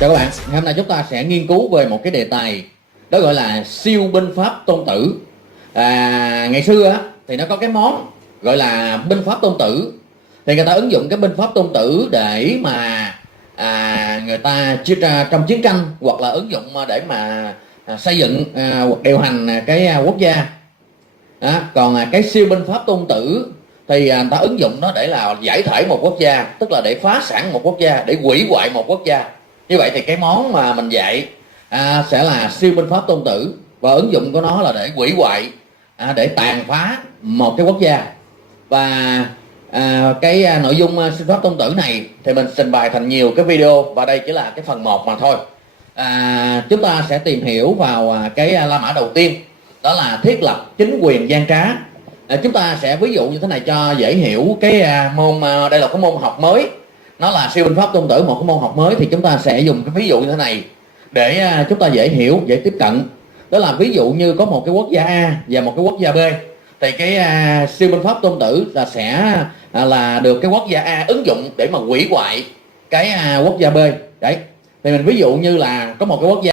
Chào các bạn, ngày hôm nay chúng ta sẽ nghiên cứu về một cái đề tài đó gọi là siêu binh pháp Tôn Tử. Ngày xưa á, thì nó có cái món gọi là binh pháp Tôn Tử, thì người ta ứng dụng cái binh pháp Tôn Tử để mà người ta trong chiến tranh, hoặc là ứng dụng để mà xây dựng hoặc điều hành cái quốc gia. Còn cái siêu binh pháp Tôn Tử thì người ta ứng dụng nó để là giải thể một quốc gia, tức là để phá sản một quốc gia, để hủy hoại một quốc gia. Như vậy thì cái món mà mình dạy sẽ là siêu binh pháp Tôn Tử, và ứng dụng của nó là để hủy hoại, để tàn phá một cái quốc gia. Và cái nội dung siêu pháp Tôn Tử này thì mình trình bày thành nhiều cái video, và đây chỉ là cái phần một mà thôi. Chúng ta sẽ tìm hiểu vào cái la mã đầu tiên, đó là thiết lập chính quyền gian trá. Chúng ta sẽ ví dụ như thế này cho dễ hiểu. Cái môn đây là cái môn học mới, nó là siêu binh pháp Tôn Tử, một cái môn học mới, thì chúng ta sẽ dùng cái ví dụ như thế này để chúng ta dễ hiểu, dễ tiếp cận. Đó là ví dụ như có một cái quốc gia A và một cái quốc gia B, thì cái siêu binh pháp Tôn Tử là sẽ là được cái quốc gia A ứng dụng để mà hủy hoại cái quốc gia B. Đấy, thì mình ví dụ như là có một cái quốc gia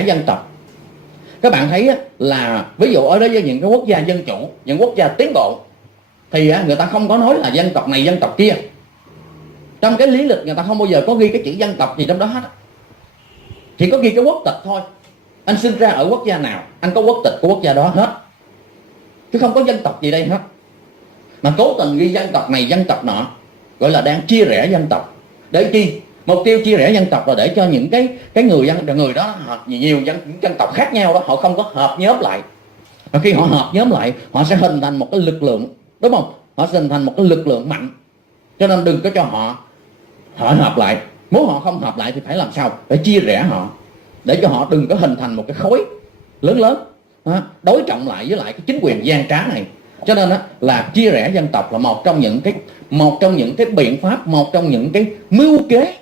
rẽ dân tộc. Các bạn thấy là ví dụ ở đó với những cái quốc gia dân chủ, những quốc gia tiến bộ, thì người ta không có nói là dân tộc này dân tộc kia. Trong cái lý lịch người ta không bao giờ có ghi cái chữ dân tộc gì trong đó hết, chỉ có ghi cái quốc tịch thôi. Anh sinh ra ở quốc gia nào, anh có quốc tịch của quốc gia đó hết, chứ không có dân tộc gì đây hết. Mà cố tình ghi dân tộc này dân tộc nọ, gọi là đang chia rẽ dân tộc. Để chi? Mục tiêu chia rẽ dân tộc là để cho những cái người đó, nhiều dân tộc khác nhau đó, họ không có hợp nhóm lại. Và khi họ hợp nhóm lại, họ sẽ hình thành một cái lực lượng, đúng không? Họ sẽ hình thành một cái lực lượng mạnh. Cho nên đừng có cho họ hợp lại. Muốn họ không hợp lại thì phải làm sao? Phải chia rẽ họ, để cho họ đừng có hình thành một cái khối lớn đối trọng lại với lại cái chính quyền gian trá này. Cho nên là chia rẽ dân tộc là một trong những cái biện pháp, một trong những cái mưu kế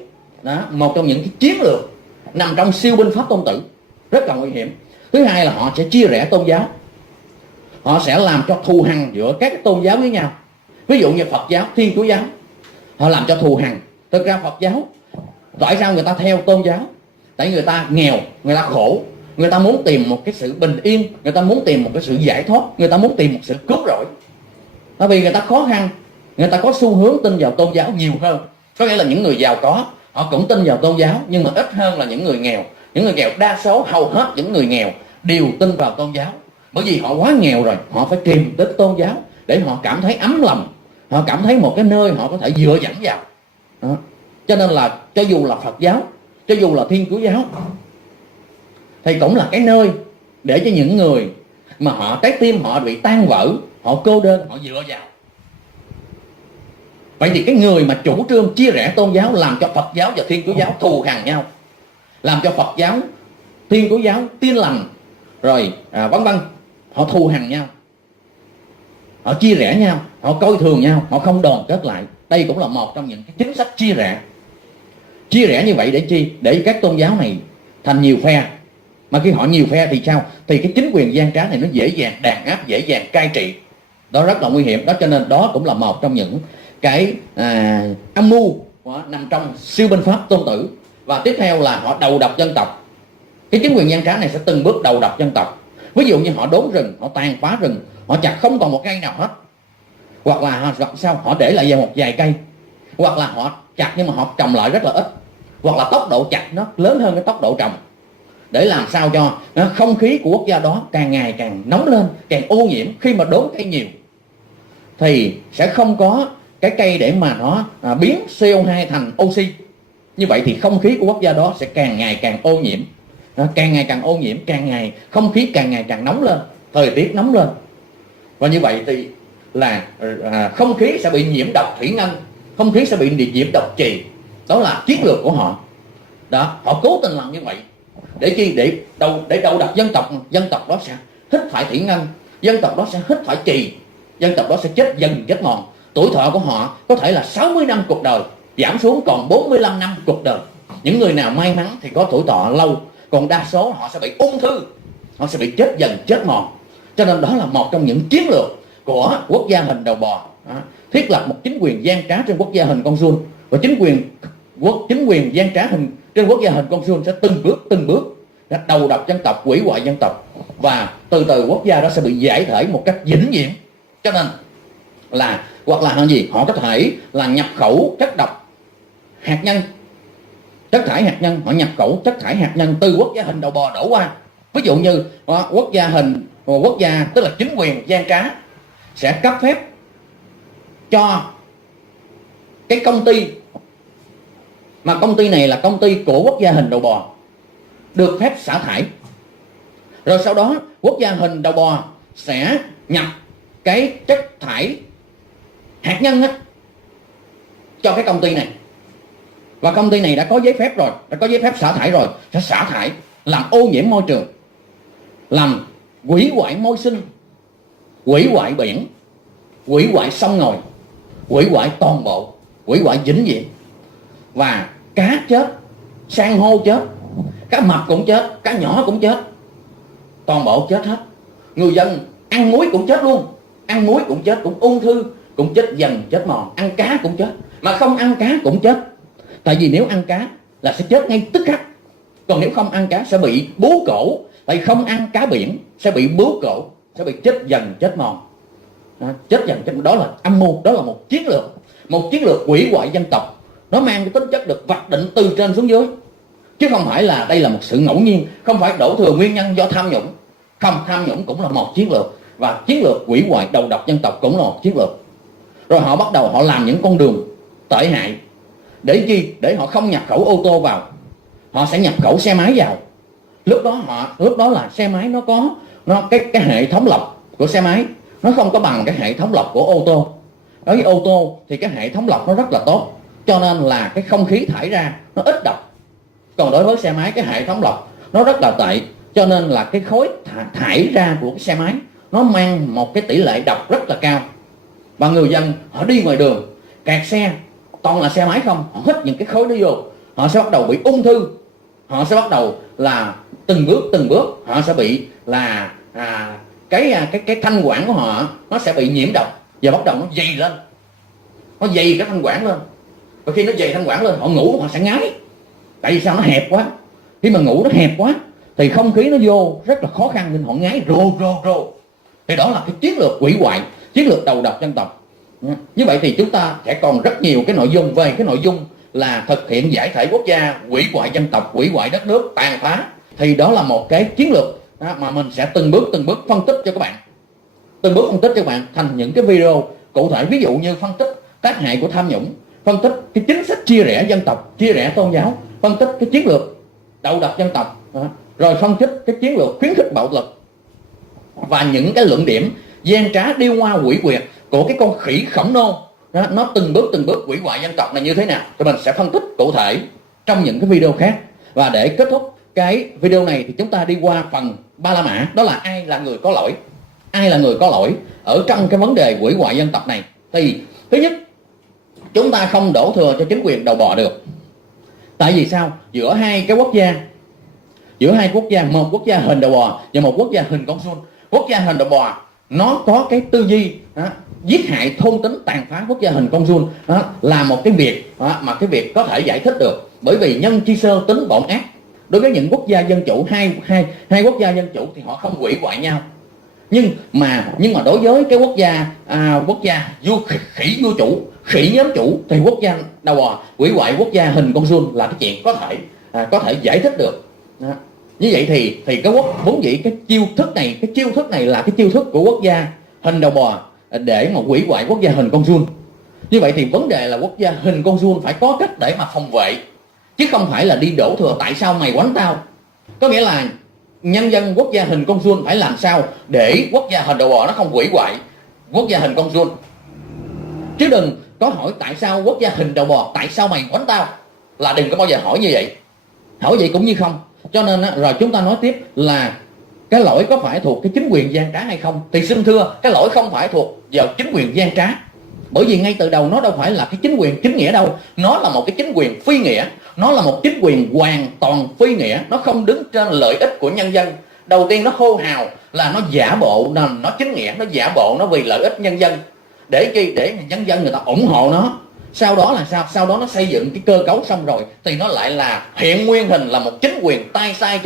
đó, một trong những cái chiến lược nằm trong siêu binh pháp Tôn Tử, rất là nguy hiểm. Thứ hai là họ sẽ chia rẽ tôn giáo, họ sẽ làm cho thù hằn giữa các tôn giáo với nhau. Ví dụ như Phật giáo, Thiên Chúa giáo, họ làm cho thù hằn. Thực ra Phật giáo, tại sao người ta theo tôn giáo? Tại người ta nghèo, người ta khổ, người ta muốn tìm một cái sự bình yên, người ta muốn tìm một cái sự giải thoát, người ta muốn tìm một sự cứu rỗi. Bởi vì người ta khó khăn, người ta có xu hướng tin vào tôn giáo nhiều hơn. Có nghĩa là những người giàu có họ cũng tin vào tôn giáo, nhưng mà ít hơn là những người nghèo. Những người nghèo, đa số hầu hết những người nghèo đều tin vào tôn giáo, bởi vì họ quá nghèo rồi, họ phải tìm đến tôn giáo để họ cảm thấy ấm lòng, họ cảm thấy một cái nơi họ có thể dựa dẫm vào đó. Cho nên là cho dù là Phật giáo, cho dù là Thiên Chúa giáo, thì cũng là cái nơi để cho những người mà họ trái tim họ bị tan vỡ, họ cô đơn, họ dựa vào. Vậy thì cái người mà chủ trương chia rẽ tôn giáo làm cho Phật giáo và Thiên Chúa giáo thù hằn nhau, làm cho Phật giáo, Thiên Chúa giáo, Tin Lành rồi vân vân, họ thù hằn nhau, họ chia rẽ nhau, họ coi thường nhau, họ không đoàn kết lại. Đây cũng là một trong những cái chính sách chia rẽ. Chia rẽ như vậy để chi? Để các tôn giáo này thành nhiều phe. Mà khi họ nhiều phe thì sao? Thì cái chính quyền gian trá này nó dễ dàng đàn áp, dễ dàng cai trị. Đó rất là nguy hiểm. Đó cho nên đó cũng là một trong những cái âm mưu nằm trong siêu binh pháp Tôn Tử. Và tiếp theo là họ đầu độc dân tộc. Cái chính quyền gian trá này sẽ từng bước đầu độc dân tộc. Ví dụ như họ đốn rừng, họ tàn phá rừng, họ chặt không còn một cây nào hết. Hoặc là họ để lại một vài cây. Hoặc là họ chặt nhưng mà họ trồng lại rất là ít. Hoặc là tốc độ chặt nó lớn hơn cái tốc độ trồng, để làm sao cho không khí của quốc gia đó càng ngày càng nóng lên, càng ô nhiễm. Khi mà đốn cây nhiều thì sẽ không có cái cây để mà nó biến CO2 thành oxy. Như vậy thì không khí của quốc gia đó sẽ càng ngày càng ô nhiễm, càng ngày càng ô nhiễm, càng ngày không khí càng ngày càng nóng lên, thời tiết nóng lên. Và như vậy thì là không khí sẽ bị nhiễm độc thủy ngân, không khí sẽ bị nhiễm độc chì. Đó là chiến lược của họ. Đó, họ cố tình làm như vậy để chi? Để đầu độc dân tộc. Dân tộc đó sẽ hít phải thủy ngân, dân tộc đó sẽ hít phải chì, dân tộc đó sẽ chết dần chết mòn. Tuổi thọ của họ có thể là 60 năm cuộc đời, giảm xuống còn 45 năm cuộc đời. Những người nào may mắn thì có tuổi thọ lâu, còn đa số họ sẽ bị ung thư, họ sẽ bị chết dần chết mòn. Cho nên đó là một trong những chiến lược của quốc gia hình đầu bò. Thiết lập một chính quyền gian trá trên quốc gia hình con giun. Và chính quyền gian trá trên quốc gia hình con giun sẽ từng bước đầu độc dân tộc, hủy hoại dân tộc, và từ từ quốc gia đó sẽ bị giải thể một cách vĩnh viễn. Cho nên là hoặc là gì, họ có thể là nhập khẩu chất độc hạt nhân, chất thải hạt nhân, họ nhập khẩu chất thải hạt nhân từ quốc gia hình đầu bò đổ qua. Ví dụ như quốc gia tức là chính quyền gian trá sẽ cấp phép cho cái công ty, mà công ty này là công ty của quốc gia hình đầu bò, được phép xả thải. Rồi sau đó quốc gia hình đầu bò sẽ nhập cái chất thải hạt nhân cho cái công ty này. Và công ty này đã có giấy phép rồi, đã có giấy phép xả thải rồi, sẽ xả thải làm ô nhiễm môi trường, làm hủy hoại môi sinh, hủy hoại biển, hủy hoại sông ngòi, hủy hoại toàn bộ, hủy hoại vĩnh viễn. Và cá chết, san hô chết, cá mập cũng chết, cá nhỏ cũng chết, toàn bộ chết hết. Người dân ăn muối cũng chết luôn, ăn muối cũng chết, cũng ung thư, cũng chết dần chết mòn. Ăn cá cũng chết, mà không ăn cá cũng chết. Tại vì nếu ăn cá là sẽ chết ngay tức khắc. Còn nếu không ăn cá sẽ bị bướu cổ, tại không ăn cá biển sẽ bị bướu cổ, sẽ bị chết dần chết mòn. Chết dần chết, đó là âm mưu, đó là một chiến lược hủy hoại dân tộc. Nó mang cái tính chất được vạch định từ trên xuống dưới, chứ không phải là đây là một sự ngẫu nhiên, không phải đổ thừa nguyên nhân do tham nhũng. Không, tham nhũng cũng là một chiến lược, và chiến lược hủy hoại đầu độc dân tộc cũng là một chiến lược. Rồi họ bắt đầu họ làm những con đường tệ hại. Để chi? Để họ không nhập khẩu ô tô vào, họ sẽ nhập khẩu xe máy vào. Lúc đó là xe máy nó có cái hệ thống lọc của xe máy nó không có bằng cái hệ thống lọc của ô tô. Đối với ô tô thì cái hệ thống lọc nó rất là tốt, cho nên là cái không khí thải ra nó ít độc. Còn đối với xe máy, cái hệ thống lọc nó rất là tệ, cho nên là cái khối thải ra của cái xe máy nó mang một cái tỷ lệ độc rất là cao. Và người dân họ đi ngoài đường kẹt xe, toàn là xe máy không, họ hít những cái khối đó vô, họ sẽ bắt đầu bị ung thư. Họ sẽ bắt đầu là từng bước họ sẽ bị là cái thanh quản của họ nó sẽ bị nhiễm độc, và bắt đầu nó dày lên, nó dày cái thanh quản lên. Và khi nó dày thanh quản lên, họ ngủ họ sẽ ngái. Tại vì sao? Nó hẹp quá. Khi mà ngủ nó hẹp quá thì không khí nó vô rất là khó khăn, nên họ ngái rô. Thì đó là cái chiến lược hủy hoại, chiến lược đầu độc dân tộc. Như vậy thì chúng ta sẽ còn rất nhiều cái nội dung về cái nội dung là thực hiện giải thể quốc gia, hủy hoại dân tộc, hủy hoại đất nước, tàn phá. Thì đó là một cái chiến lược mà mình sẽ từng bước phân tích cho các bạn, thành những cái video cụ thể. Ví dụ như phân tích tác hại của tham nhũng, phân tích cái chính sách chia rẽ dân tộc, chia rẽ tôn giáo, phân tích cái chiến lược đầu độc dân tộc, rồi phân tích cái chiến lược khuyến khích bạo lực, và những cái luận điểm gian trá điêu hoa quỷ quyệt của cái con khỉ khổng lồ nó từng bước hủy hoại dân tộc này như thế nào, thì mình sẽ phân tích cụ thể trong những cái video khác. Và để kết thúc cái video này thì chúng ta đi qua phần ba la mã, đó là ai là người có lỗi. Ai là người có lỗi ở trong cái vấn đề hủy hoại dân tộc này? Thì thứ nhất, chúng ta không đổ thừa cho chính quyền đầu bò được. Tại vì sao? Giữa hai quốc gia, một quốc gia hình đầu bò và một quốc gia hình con giun. Quốc gia hình đầu bò nó có cái tư duy giết hại, thôn tính, tàn phá. Quốc gia hình con giun là một cái việc mà cái việc có thể giải thích được, bởi vì nhân chi sơ tính bổn ác. Đối với những quốc gia dân chủ, hai quốc gia dân chủ thì họ không hủy hoại nhau. Nhưng mà đối với cái quốc gia khỉ vua chủ, khỉ nhóm chủ, thì quốc gia đầu bò hủy hoại quốc gia hình con giun là cái chuyện có thể giải thích được. Như vậy thì cái vốn dĩ cái chiêu thức này là cái chiêu thức của quốc gia hình đầu bò để mà hủy hoại quốc gia hình con giun. Như vậy thì vấn đề là quốc gia hình con giun phải có cách để mà phòng vệ, chứ không phải là đi đổ thừa tại sao mày quánh tao. Có nghĩa là nhân dân quốc gia hình con giun phải làm sao để quốc gia hình đầu bò nó không hủy hoại quốc gia hình con giun, chứ đừng có hỏi tại sao quốc gia hình đầu bò, tại sao mày quánh tao, là đừng có bao giờ hỏi như vậy. Hỏi vậy cũng như không. Cho nên rồi chúng ta nói tiếp là cái lỗi có phải thuộc cái chính quyền gian trá hay không? Thì xin thưa, cái lỗi không phải thuộc vào chính quyền gian trá, bởi vì ngay từ đầu nó đâu phải là cái chính quyền chính nghĩa đâu. Nó là một cái chính quyền phi nghĩa, nó là một chính quyền hoàn toàn phi nghĩa, nó không đứng trên lợi ích của nhân dân. Đầu tiên nó hô hào là nó giả bộ, nó chính nghĩa, nó giả bộ nó vì lợi ích nhân dân. Để chi? Để nhân dân người ta ủng hộ nó. Sau đó là sao? Sau đó nó xây dựng cái cơ cấu xong rồi thì nó lại là hiện nguyên hình là một chính quyền tay sai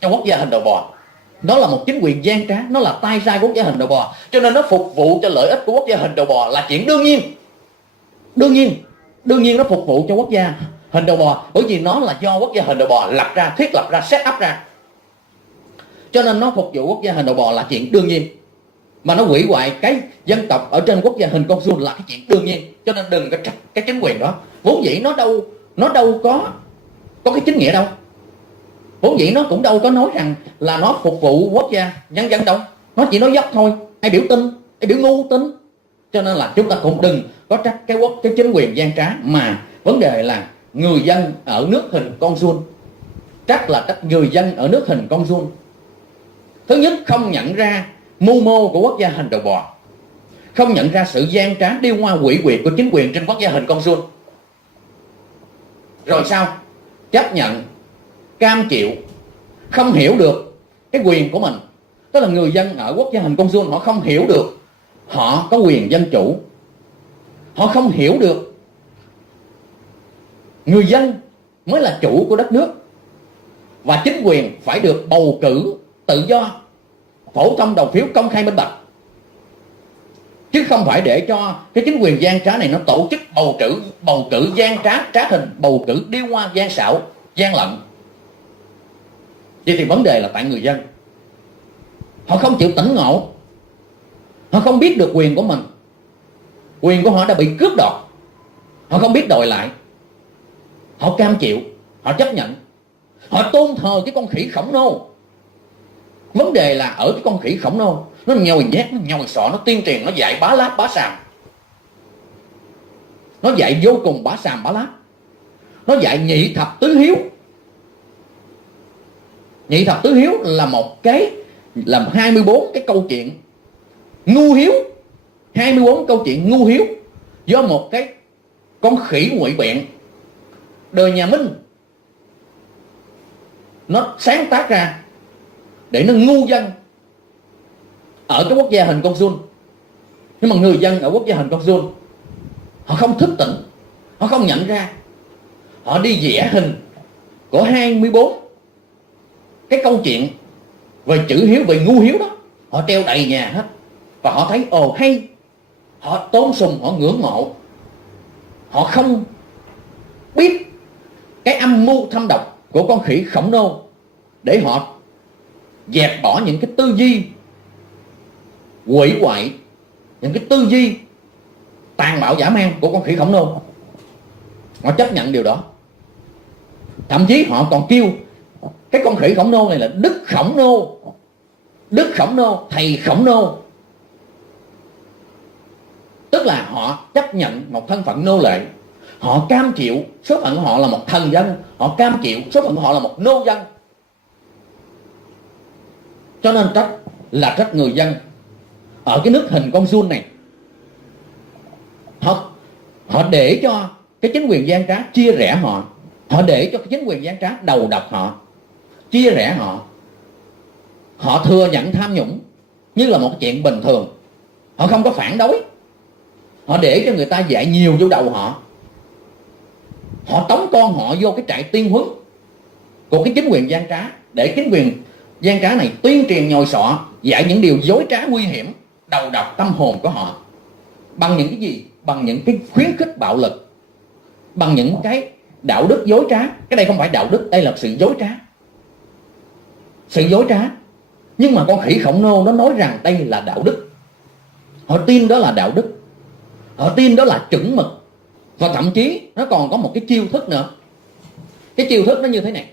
cho quốc gia hình đầu bò. Đó là một chính quyền gian trá, nó là tay sai quốc gia hình đầu bò, cho nên nó phục vụ cho lợi ích của quốc gia hình đầu bò là chuyện đương nhiên. Đương nhiên nó phục vụ cho quốc gia hình đầu bò, bởi vì nó là do quốc gia hình đầu bò thiết lập ra, set up ra, cho nên nó phục vụ quốc gia hình đầu bò là chuyện đương nhiên. Mà nó hủy hoại cái dân tộc ở trên quốc gia hình con giun là cái chuyện đương nhiên. Cho nên đừng có trách cái chính quyền đó. Vốn dĩ nó đâu có cái chính nghĩa đâu. Vốn dĩ nó cũng đâu có nói rằng là nó phục vụ quốc gia nhân dân đâu. Nó chỉ nói dốc thôi. Ai biểu tin, ai biểu ngu tin. Cho nên là chúng ta cũng đừng có trách cái chính quyền gian trá, mà vấn đề là người dân ở nước hình con giun. Trách người dân ở nước hình con giun. Thứ nhất, không nhận ra mưu mô của quốc gia hình đầu bò, không nhận ra sự gian trá điêu hoa quỷ quyệt của chính quyền trên quốc gia hình con giun. Rồi sao? Chấp nhận, cam chịu, không hiểu được cái quyền của mình. Tức là người dân ở quốc gia hình con giun họ không hiểu được họ có quyền dân chủ, họ không hiểu được người dân mới là chủ của đất nước. và chính quyền phải được bầu cử tự do, phổ thông đầu phiếu, công khai minh bạch, chứ không phải để cho cái chính quyền gian trá này nó tổ chức bầu cử gian trá, trá hình, bầu cử điêu hoa, gian xảo, gian lận. Vậy thì vấn đề là tại người dân. Họ không chịu tỉnh ngộ, họ không biết được quyền của mình, quyền của họ đã bị cướp đoạt, họ không biết đòi lại, họ cam chịu, họ chấp nhận, họ tôn thờ cái con khỉ khổng nô. Vấn đề là ở cái con khỉ khổng nô, nó nhồi nhét, nó nhồi sọ, nó tuyên truyền, nó dạy bá láp bá xàm, nó dạy vô cùng bá xàm bá láp, nó dạy nhị thập tứ hiếu. Nhị thập tứ hiếu là một cái, làm 24 cái câu chuyện ngu hiếu, 24 câu chuyện ngu hiếu do một cái con khỉ ngụy biện đời nhà Minh nó sáng tác ra để nó ngu dân ở cái quốc gia hình con giun. Nhưng mà người dân ở quốc gia hình con giun, họ không thức tỉnh, họ không nhận ra, họ đi vẽ hình của 24 cái câu chuyện về chữ hiếu, về ngu hiếu đó, họ treo đầy nhà hết, và họ thấy ồ hay, họ tôn sùng, họ ngưỡng mộ. Họ không biết cái âm mưu thâm độc của con khỉ khổng nô để họ dẹp bỏ những cái tư duy quỷ quại, những cái tư duy tàn bạo dã man của con khỉ khổng nô. Họ chấp nhận điều đó, thậm chí họ còn kêu cái con khỉ khổng nô này là Đức Khổng Nô, Đức Khổng Nô, thầy Khổng Nô. Tức là họ chấp nhận một thân phận nô lệ, họ cam chịu số phận của họ là một thần dân, họ cam chịu số phận của họ là một nô dân. Cho nên trách người dân ở cái nước hình con giun này. Họ để cho cái chính quyền gian trá chia rẽ họ, họ để cho cái chính quyền gian trá đầu độc họ, chia rẽ họ. Họ thừa nhận tham nhũng như là một chuyện bình thường, họ không có phản đối. Họ để cho người ta dạy nhiều vô đầu họ, họ tống con họ vô cái trại tiên huấn của cái chính quyền gian trá, để chính quyền gian trá này tuyên truyền nhồi sọ, dạy những điều dối trá nguy hiểm, đầu độc tâm hồn của họ. Bằng những cái gì? Bằng những cái khuyến khích bạo lực, bằng những cái đạo đức dối trá. Cái đây không phải đạo đức, đây là sự dối trá, sự dối trá. Nhưng mà con khỉ khổng nô nó nói rằng đây là đạo đức, họ tin đó là đạo đức, họ tin đó là chuẩn mực. Và thậm chí nó còn có một cái chiêu thức nữa. Cái chiêu thức nó như thế này.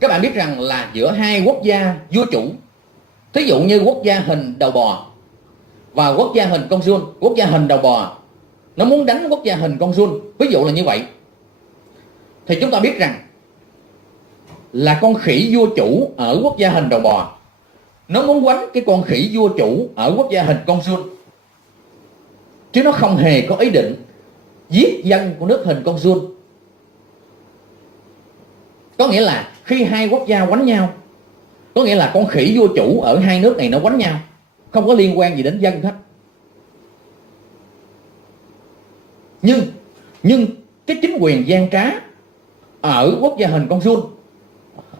Các bạn biết rằng là giữa hai quốc gia vua chủ, thí dụ như quốc gia hình đầu bò và quốc gia hình con giun, quốc gia hình đầu bò nó muốn đánh quốc gia hình con giun, ví dụ là như vậy, thì chúng ta biết rằng là con khỉ vua chủ ở quốc gia hình đầu bò nó muốn quánh cái con khỉ vua chủ ở quốc gia hình con giun, chứ nó không hề có ý định giết dân của nước hình con giun. Có nghĩa là khi hai quốc gia quánh nhau, có nghĩa là con khỉ vua chủ ở hai nước này nó quánh nhau, không có liên quan gì đến dân hết. Nhưng cái chính quyền gian trá ở quốc gia hình con giun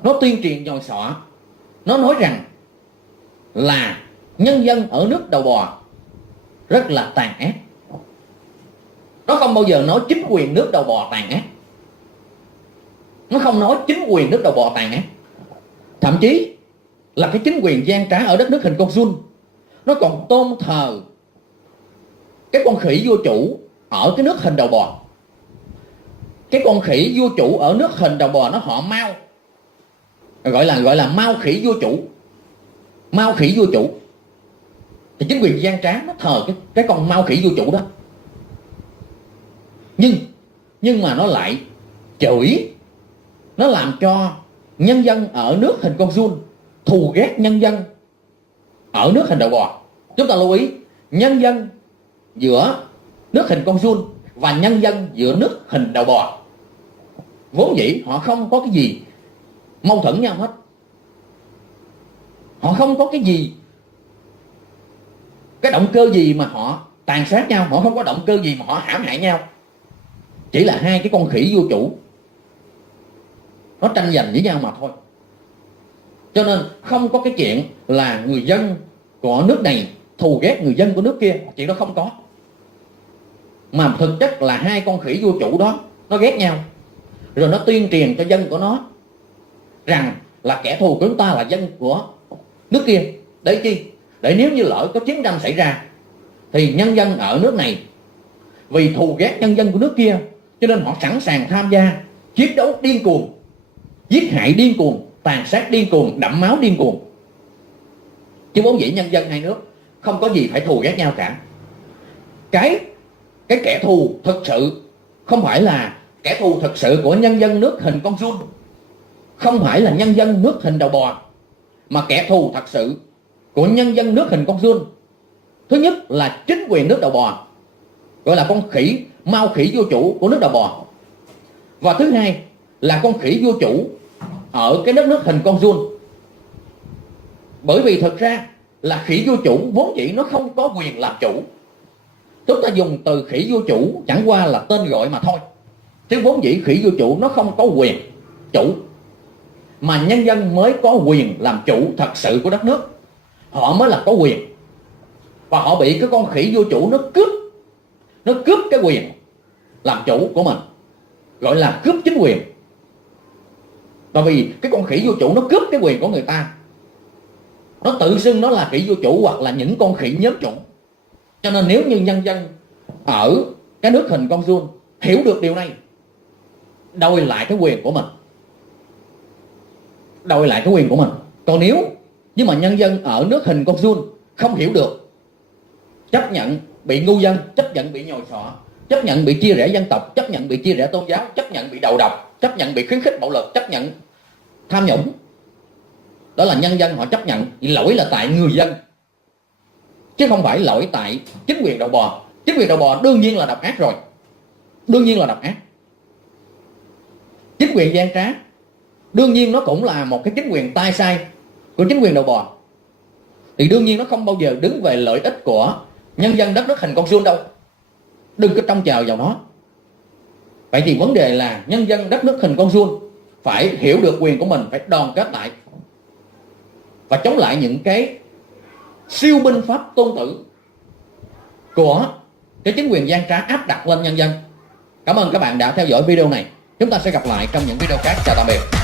nó tuyên truyền nhồi sọ, nó nói rằng là nhân dân ở nước đầu bò rất là tàn ác. Nó không bao giờ nói chính quyền nước đầu bò tàn ác, nó không nói chính quyền nước đầu bò tàn ác. Thậm chí là cái chính quyền gian trá ở đất nước hình con giun nó còn tôn thờ cái con khỉ vua chủ ở cái nước hình đầu bò. Cái con khỉ vua chủ ở nước hình đầu bò nó họ Mao, gọi là Mao khỉ vua chủ, Mao khỉ vua chủ. Thì chính quyền gian trá nó thờ cái con Mao khỉ vua chủ đó. Nhưng mà nó lại chửi, nó làm cho nhân dân ở nước hình con giun thù ghét nhân dân ở nước hình đầu bò. Chúng ta lưu ý, nhân dân giữa nước hình con giun và nhân dân giữa nước hình đầu bò vốn dĩ họ không có cái gì mâu thuẫn nhau hết, họ không có cái gì, cái động cơ gì mà họ tàn sát nhau, họ không có động cơ gì mà họ hãm hại nhau. Chỉ là hai cái con khỉ vua chủ nó tranh giành với nhau mà thôi. Cho nên không có cái chuyện là người dân của nước này thù ghét người dân của nước kia, chuyện đó không có. Mà thực chất là hai con khỉ vua chủ đó nó ghét nhau, rồi nó tuyên truyền cho dân của nó rằng là kẻ thù của chúng ta là dân của nước kia. Để chi? Để nếu như lỡ có chiến tranh xảy ra thì nhân dân ở nước này vì thù ghét nhân dân của nước kia, cho nên họ sẵn sàng tham gia chiến đấu điên cuồng, giết hại điên cuồng, tàn sát điên cuồng, đẫm máu điên cuồng. Chứ vốn dĩ nhân dân hai nước không có gì phải thù ghét nhau cả. Cái kẻ thù thực sự không phải là kẻ thù thực sự của nhân dân nước hình con giun, không phải là nhân dân nước hình đầu bò, mà kẻ thù thật sự của nhân dân nước hình con giun, thứ nhất là chính quyền nước đầu bò, gọi là con khỉ mau khỉ vô chủ của nước đầu bò. Và thứ hai là con khỉ vô chủ ở cái đất nước hình con giun. Bởi vì thực ra là khỉ vô chủ vốn dĩ nó không có quyền làm chủ. Chúng ta dùng từ khỉ vô chủ chẳng qua là tên gọi mà thôi, chứ vốn dĩ khỉ vô chủ nó không có quyền chủ, mà nhân dân mới có quyền làm chủ thật sự của đất nước. Họ mới là có quyền. Và họ bị cái con khỉ vô chủ nó cướp cái quyền làm chủ của mình, gọi là cướp chính quyền. Tại vì cái con khỉ vô chủ nó cướp cái quyền của người ta, nó tự xưng nó là khỉ vô chủ hoặc là những con khỉ nhóm chủ. Cho nên nếu như nhân dân ở cái nước hình con giun hiểu được điều này, đòi lại cái quyền của mình, đòi lại cái quyền của mình. Còn nếu nhưng mà nhân dân ở nước hình con giun không hiểu được, chấp nhận bị ngu dân, chấp nhận bị nhồi sọ, chấp nhận bị chia rẽ dân tộc, chấp nhận bị chia rẽ tôn giáo, chấp nhận bị đầu độc, chấp nhận bị khuyến khích bạo lực, chấp nhận tham nhũng, đó là nhân dân họ chấp nhận. Lỗi là tại người dân, chứ không phải lỗi tại chính quyền đầu bò. Chính quyền đầu bò đương nhiên là độc ác rồi, đương nhiên là độc ác. Chính quyền gian trá đương nhiên nó cũng là một cái chính quyền tay sai của chính quyền đầu bò. Thì đương nhiên nó không bao giờ đứng về lợi ích của nhân dân đất nước hình con giun đâu. Đừng có trông chờ vào nó. Vậy thì vấn đề là nhân dân đất nước hình con giun phải hiểu được quyền của mình, phải đoàn kết lại và chống lại những cái siêu binh pháp tôn tử của cái chính quyền gian trá áp đặt lên nhân dân. Cảm ơn các bạn đã theo dõi video này. Chúng ta sẽ gặp lại trong những video khác. Chào tạm biệt.